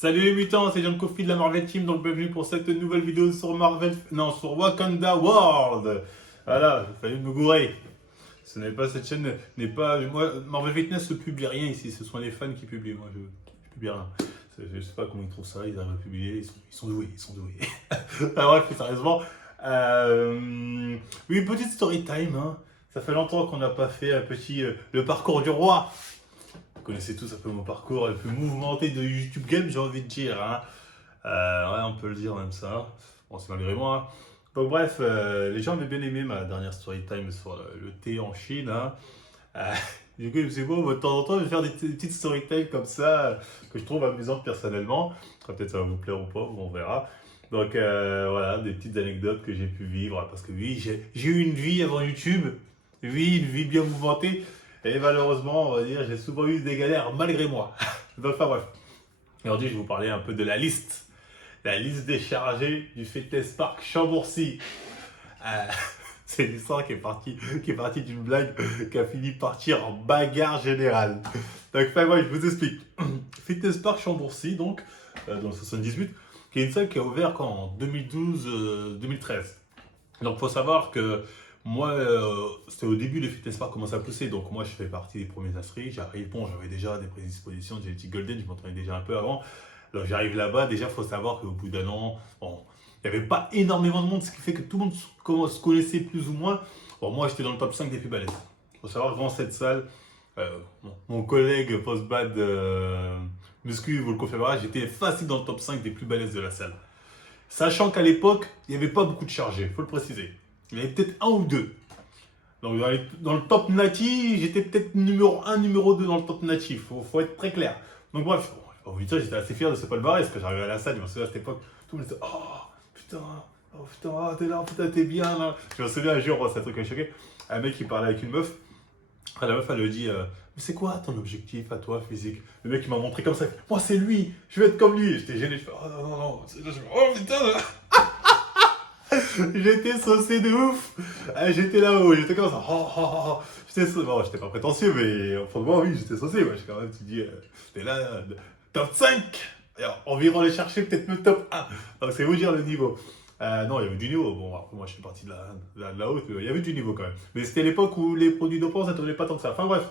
Salut les mutants, c'est John Coffey de la Marvel Team, donc bienvenue pour cette nouvelle vidéo sur sur Wakanda World. Voilà, il fallait me gourer. Ce n'est pas cette chaîne, n'est pas moi. Marvel Fitness ne publie rien ici, ce sont les fans qui publient. Moi, je publie rien. Je sais pas comment ils trouvent ça, ils arrivent à publier, ils sont doués, ils sont doués. Bref, sérieusement. Oui, petite story time. Hein. Ça fait longtemps qu'on n'a pas fait un petit le parcours du roi. Vous connaissez tous un peu mon parcours le plus mouvementé de YouTube Game, j'ai envie de dire. Hein. Ouais, on peut le dire même ça. Bon, c'est malgré moi. Hein. Donc bref, les gens avaient bien aimé ma dernière story time sur le thé en Chine. Hein. Euh, du coup, c'est bon, de temps en temps, je vais faire des petites story time comme ça que je trouve amusantes personnellement. Peut-être ça va vous plaire ou pas, on verra. Donc voilà, des petites anecdotes que j'ai pu vivre. Parce que oui, j'ai eu une vie avant YouTube. Oui, une vie bien mouvementée. Et malheureusement, on va dire, j'ai souvent eu des galères malgré moi. Donc, enfin bref. Aujourd'hui, je vais vous parler un peu de la liste. La liste des chargés du Fitness Park Chambourcy. Euh, c'est l'histoire qui est partie d'une blague qui a fini par partir en bagarre générale. Donc, enfin bref, je vous explique. Fitness Park Chambourcy, donc, dans le 78, qui est une salle qui a ouvert en 2012-2013. Donc, il faut savoir que moi, c'était au début le fitness park commençait à pousser, donc moi je fais partie des premiers inscrits. J'arrive, bon, j'avais déjà des prédispositions de Genetic Golden, je m'entraînais déjà un peu avant. Alors j'arrive là-bas, déjà il faut savoir qu'au bout d'un an, bon, il n'y avait pas énormément de monde, ce qui fait que tout le monde se connaissait plus ou moins. Bon, moi j'étais dans le top 5 des plus balèzes. Il faut savoir que dans cette salle, mon collègue post-bad muscu vous le confirmera, j'étais facile dans le top 5 des plus balèzes de la salle. Sachant qu'à l'époque, il n'y avait pas beaucoup de chargés, il faut le préciser. Il y en avait peut-être un ou deux. Donc dans le top nati, j'étais peut-être numéro 1, numéro 2 dans le top natif. Faut être très clair. Donc bref, bon, vous dire, j'étais assez fier de ce palmarès parce que j'arrivais à la salle, je me souviens à cette époque, tout le monde disait oh putain, ah, t'es là, putain, t'es bien là. Je me souviens un jour, c'est un truc qui m'a choqué. Un mec qui parlait avec une meuf. Après la meuf elle lui dit mais c'est quoi ton objectif à toi physique? Le mec il m'a montré comme ça, moi c'est lui, je vais être comme lui. J'étais gêné, je fais oh non non non, oh putain. J'étais saucé de ouf. J'étais là-haut, j'étais comme ça. Oh, oh, oh. Bon, j'étais pas prétentieux, mais au fond de moi, oui, j'étais saucé. Ouais. Quand même, tu dis, t'es là, top 5. Alors, environ aller chercher peut-être le top 1. Donc, c'est vous dire le niveau. Non, il y avait du niveau. Bon, après, moi, je suis parti de la haute. Il y avait du niveau quand même. Mais c'était l'époque où les produits dopants, ça tournait pas tant que ça. Enfin, bref.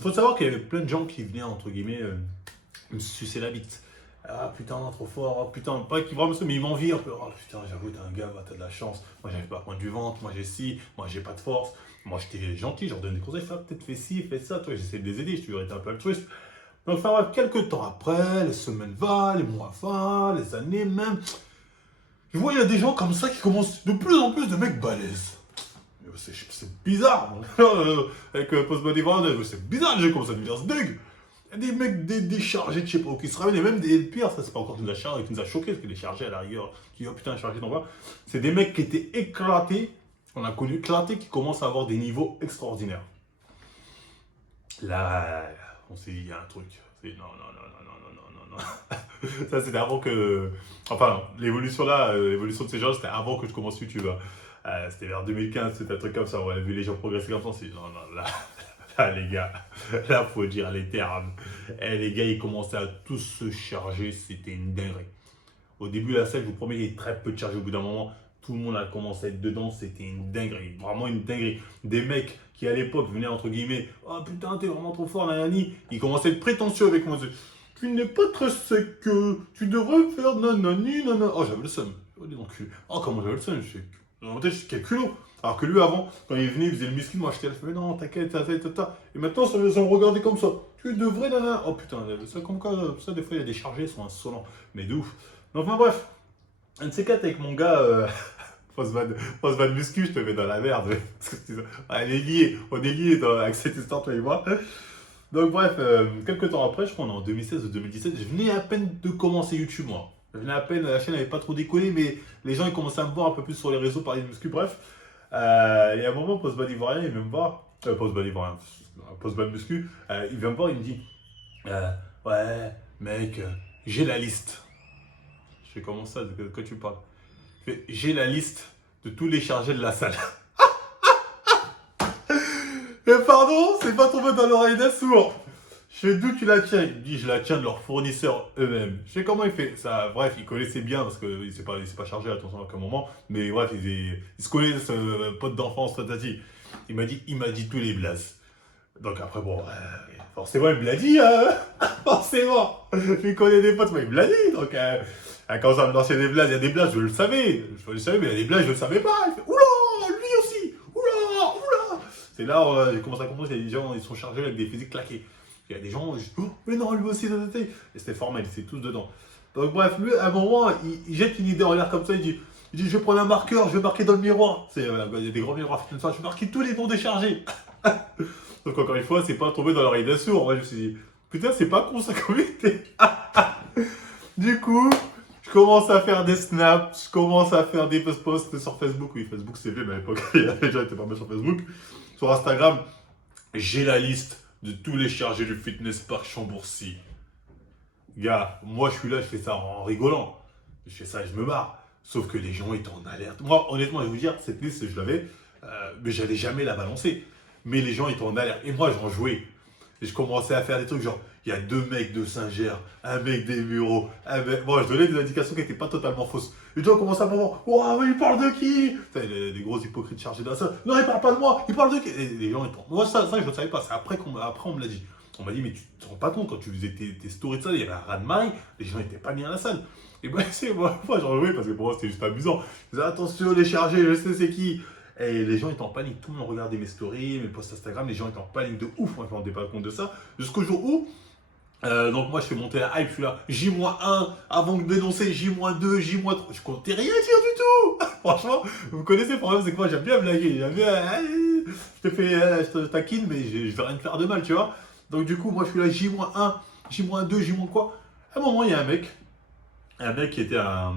Faut savoir qu'il y avait plein de gens qui venaient, entre guillemets, me sucer la bite. Ah putain, trop fort, oh, putain, pas qu'il vraiment mais il m'envie un peu. Oh putain, j'avoue, t'es un gars, bah, t'as de la chance. Moi, j'arrive pas à prendre du ventre, moi j'ai ci, moi j'ai pas de force. Moi j'étais gentil, je leur donnais des conseils, peut-être fais ci, fais ça, toi, j'essaie de les aider, je toujours été un peu altruiste. Donc, enfin, bref, quelques temps après, les semaines vont, les mois vont, les années même. Je vois, il y a des gens comme ça qui commencent de plus en plus de mecs balèzes. C'est bizarre, avec Post-Body Warner, c'est bizarre, les gens commencent à devenir snug. Des mecs déchargés de je sais pas où qui se ramènent, et même des pires, ça c'est pas encore qui nous a chargé, qui nous a choqué, parce que les chargés à la rigueur, qui oh putain, chargé d'envoi, c'est des mecs qui étaient éclatés, on a connu éclatés, qui commencent à avoir des niveaux extraordinaires. Là, on s'est dit, il y a un truc. Non, non, non, non, non, non, non, non. Ça c'était avant que. Enfin, l'évolution là, l'évolution de ces gens, c'était avant que je commence YouTube. Hein. C'était vers 2015, c'était un truc comme ça, on a vu les gens progresser comme ça, on s'est dit, non, non, là. Ah les gars, là faut dire les termes. Les gars ils commençaient à tous se charger, c'était une dinguerie. Au début la salle, je vous promets, il y avait très peu de charges. Au bout d'un moment, tout le monde a commencé à être dedans, c'était une dinguerie, vraiment une dinguerie. Des mecs qui à l'époque venaient entre guillemets, oh putain t'es vraiment trop fort, nanani, ils commençaient à être prétentieux avec moi. Tu n'es pas très sec, tu devrais faire nanani, nanana. Oh j'avais le seum, oh comment j'avais le seum, je suis quel culot. Alors que lui, avant, quand il venait, il faisait le muscle, moi j'étais là, je fais, mais non, t'inquiète, ta. Et maintenant, ça me regardait comme ça. Tu devrais, nana. Oh putain, ça, comme quoi, ça, des fois, il y a des chargés, ils sont insolents. Mais de ouf. Donc, enfin, bref. Un de ces quatre avec mon gars, post-bad muscu, je te mets dans la merde. On est liés avec cette histoire, toi et moi. Donc, bref, quelques temps après, je crois, en 2016 ou 2017, je venais à peine de commencer YouTube, moi. Je venais à peine, la chaîne n'avait pas trop décollé, mais les gens, ils commençaient à me voir un peu plus sur les réseaux, parler de muscu, bref. Et à un moment, Post-Bad Ivoirien, il vient me voir, Post-Bad Ivoirien, Post-Bad Muscu, il vient me voir, il me dit ouais, mec, j'ai la liste. Je fais comment ça, de quoi tu parles? Je fais j'ai la liste de tous les chargés de la salle. Mais pardon, c'est pas tombé dans l'oreille d'un sourd. Je fais d'où tu la tiens? Il me dit je la tiens de leurs fournisseurs eux-mêmes. Je sais comment il fait ça. Bref, il connaissait bien parce qu'il il s'est pas chargé à aucun moment. Mais bref, il se connaissent, pote d'enfance, tatati. Il m'a dit tous les blazes. Donc après, bon, forcément, il me l'a dit, forcément. Je connais des potes, mais il me l'a dit. Donc, elle commence à me lancer des blagues. Il y a des blagues, je le savais. Je le savais, mais il y a des blagues, je le savais pas. Il fait, oula, lui aussi, oula, oula. C'est là où j'ai commencé à comprendre qu'il y a des gens, ils sont chargés avec des physiques claqués. Il y a des gens, je dis, oh, mais non, lui aussi, et c'était formel, c'est tous dedans. Donc bref, lui, à un moment, il jette une idée en l'air comme ça, il dit, je vais prendre un marqueur, je vais marquer dans le miroir. Il y a des grands miroirs, je vais marquer tous les noms déchargés. Donc encore une fois, c'est pas tombé dans l'oreille d'un sourd. Moi, je me suis dit, putain, c'est pas con ça comme idée. Du coup, je commence à faire des snaps, je commence à faire des posts sur Facebook. Oui, Facebook c'est vieux, mais à l'époque, il avait déjà été pas mal sur Facebook. Sur Instagram, j'ai la liste de tous les chargés du Fitness Park Chambourcy. Gars, moi je suis là, je fais ça en rigolant. Je fais ça et je me barre. Sauf que les gens étaient en alerte. Moi, honnêtement, je vais vous dire, cette liste, je l'avais, mais j'allais jamais la balancer. Mais les gens étaient en alerte. Et moi, j'en jouais. Et je commençais à faire des trucs genre, il y a 2 mecs de Saint-Ger, un mec des Mureaux, un mec... Bon, je donnais des indications qui n'étaient pas totalement fausses. Les gens commençaient à me dire, oh, mais il parle de qui? Des gros hypocrites chargés dans ça. Non, il parle pas de moi, il parle de qui? Et les gens étaient... Moi, ça je ne savais pas. C'est après on me l'a dit. On m'a dit, mais tu te rends pas compte, quand tu faisais tes stories de ça, il y avait un raz-de-marée, les gens n'étaient pas bien à la salle. Et ben, moi, j'en jouais parce que pour moi, c'était juste amusant. Je disais, attention, les chargés, je sais c'est qui. Et les gens étaient en panique, tout le monde regardait mes stories, mes posts Instagram, les gens étaient en panique de ouf, moi je me rendais pas compte de ça. Jusqu'au jour où, donc moi je fais monter la hype, je suis là, J-1, avant de dénoncer J-2, J-3, je comptais rien dire du tout. Franchement, vous connaissez le problème, c'est que moi j'aime bien blaguer, j'aime bien, je te fais, je te taquine, mais je vais rien te faire de mal, tu vois. Donc du coup, moi je suis là, J-1, J-2, J- quoi. À un moment, il y a un mec qui était un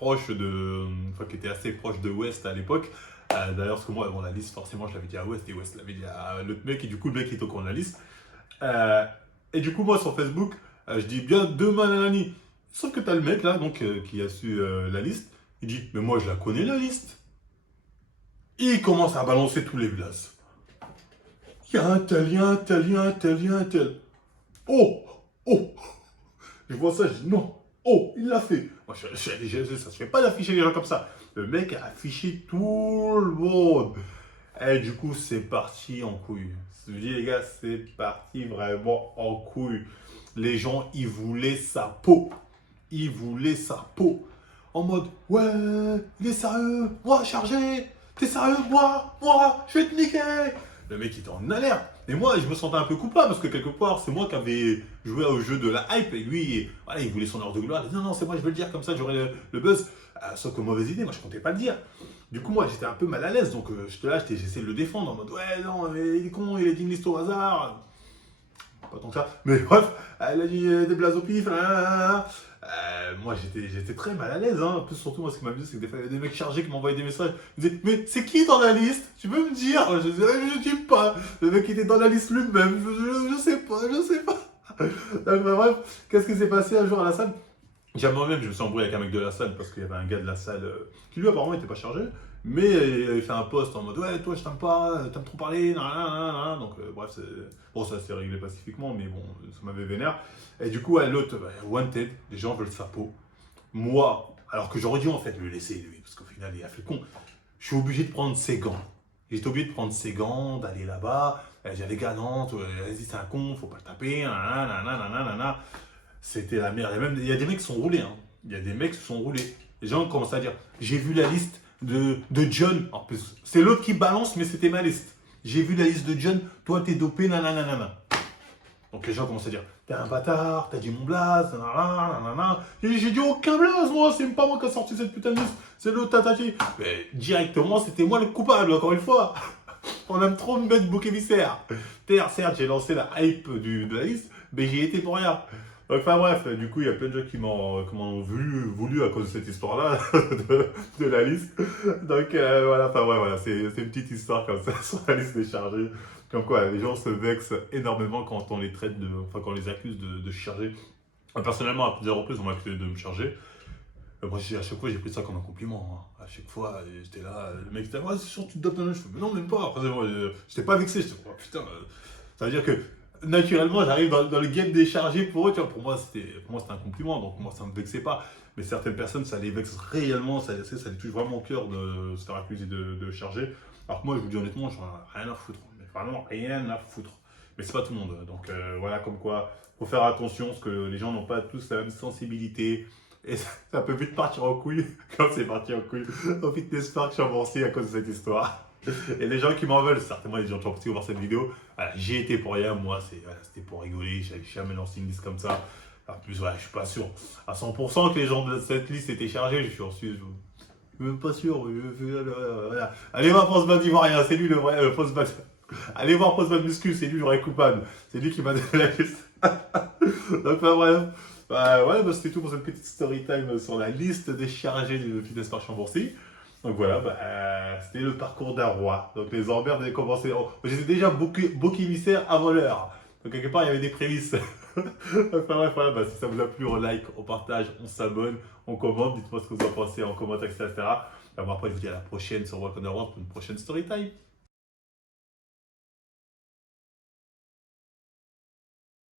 proche de, enfin qui était assez proche de West à l'époque. D'ailleurs, parce que moi, avant la liste, forcément, je l'avais dit à West et West l'avait dit à l'autre mec, et du coup, le mec est au courant de la liste. Euh, et du coup, moi, sur Facebook, je dis bien demain, nanani. Sauf que t'as le mec là, donc, qui a su la liste, il dit, mais moi, je la connais la liste. Et il commence à balancer tous les blazes. Il y a un tel, il y a un tel, il y a un tel, il y a un tel. Oh, oh, je vois ça, je dis non. Oh, il l'a fait. Moi, ça se fait pas d'afficher les gens comme ça. Le mec a affiché tout le monde. Et du coup, c'est parti en couille. Je vous dis, les gars, c'est parti vraiment en couille. Les gens, ils voulaient sa peau. Ils voulaient sa peau. En mode, ouais, il est sérieux. Moi, chargé. T'es sérieux? Moi, je vais te niquer. Le mec était en alerte. Et moi, je me sentais un peu coupable parce que quelque part, c'est moi qui avais joué au jeu de la hype. Et lui, voilà, il voulait son heure de gloire. Il dit, non, c'est moi, je vais le dire comme ça, j'aurai le buzz. Sauf que mauvaise idée, moi, je comptais pas le dire. Du coup, moi, j'étais un peu mal à l'aise. Donc, j'étais là, j'essayais de le défendre en mode, ouais, non, mais il est con, il a dit une liste au hasard. Pas tant que ça. Mais bref, elle a dit des blazes au pif. Moi, j'étais très mal à l'aise. Hein. En plus, surtout, moi, ce qui m'amusait, c'est que des fois, il y avait des mecs chargés qui m'envoyaient des messages. Ils me disaient, mais c'est qui dans la liste? Tu peux me dire? Je disais, je dis pas. Le mec était dans la liste lui-même. Je sais pas, je sais pas. Donc, bref, qu'est-ce qui s'est passé un jour à la salle? Moi-même, je me suis embrouillé avec un mec de la salle parce qu'il y avait un gars de la salle qui lui apparemment n'était pas chargé, mais il avait fait un post en mode ouais, toi je t'aime pas, t'aimes trop parler, nan. Donc bref, bon, ça s'est réglé pacifiquement, mais bon, ça m'avait vénère. Et du coup, à l'autre, Wanted, les gens veulent sa peau. Moi, alors que j'aurais dû en fait le laisser lui, parce qu'au final il a fait le con, je suis obligé de prendre ses gants. J'étais obligé de prendre ses gants, d'aller là-bas. J'ai les gars, non, vas-y, c'est un con, faut pas le taper, nanana. C'était la merde. Il y a des mecs qui sont roulés. Hein. Il y a des mecs qui sont roulés. Les gens commencent à dire, j'ai vu la liste de John. En plus, c'est l'autre qui balance, mais c'était ma liste. J'ai vu la liste de John, toi t'es dopé, nanana. Donc les gens commencent à dire, t'es un bâtard, t'as dit mon blaze, nanana. J'ai dit aucun blaze, moi, c'est même pas moi qui a sorti cette putain de liste, c'est l'autre tatati. Mais directement, c'était moi le coupable, encore une fois. On aime trop me mettre bouc émissaire. Certes, j'ai lancé la hype de la liste, mais j'y étais pour rien. Donc, enfin bref, du coup, il y a plein de gens qui m'ont voulu à cause de cette histoire-là de la liste. Donc voilà, enfin ouais, voilà, c'est une petite histoire comme ça sur la liste des chargés. Comme quoi, les gens se vexent énormément quand on les traite enfin quand on les accuse de charger. Personnellement, à plusieurs reprises, on m'a accusé de me charger. Moi, à chaque fois, j'ai pris ça comme un compliment. Hein. À chaque fois, j'étais là, le mec était, c'est sûr, tu te dopes. Je fais, mais non, même pas. Après, moi, j'étais pas vexé. J'étais, oh, putain, ça veut dire que naturellement, j'arrive dans le game des chargés pour eux. Tu vois, pour moi, c'était un compliment, donc moi, ça me vexait pas. Mais certaines personnes, ça les vexe réellement, ça les touche vraiment au cœur de se faire accuser de charger. Alors que moi, je vous dis honnêtement, j'en ai rien à foutre. Mais vraiment rien à foutre. Mais c'est pas tout le monde. Donc voilà, comme quoi, faut faire attention, parce que les gens n'ont pas tous la même sensibilité. Et ça peut vite partir en couille, quand c'est parti en couille au Fitness Park Chambourcy à cause de cette histoire. Et les gens qui m'en veulent, certainement les gens qui ont voir cette vidéo, voilà, j'y étais pour rien, moi c'était pour rigoler, j'avais jamais lancé une liste comme ça. En plus, voilà, je suis pas sûr à 100% que les gens de cette liste étaient chargés, je suis même pas sûr. Voilà. Allez voir Postman Ivoirien, c'est lui le vrai Postman. Allez voir Postman Muscu, c'est lui le vrai coupable. C'est lui qui m'a donné la liste. Donc, enfin, bref. C'était tout pour cette petite story time sur la liste des chargés du Fitness Park Chambourcy. Donc voilà, c'était le parcours d'un roi. Donc les emmerdes avaient commencé. J'étais déjà bouc émissaire avant l'heure. Donc quelque part, il y avait des prémices. Enfin bref, voilà, si ça vous a plu, on like, on partage, on s'abonne, on commente. Dites-moi ce que vous en pensez en commentaire, etc. Après, je vous dis à la prochaine sur Walk on the World pour une prochaine story time.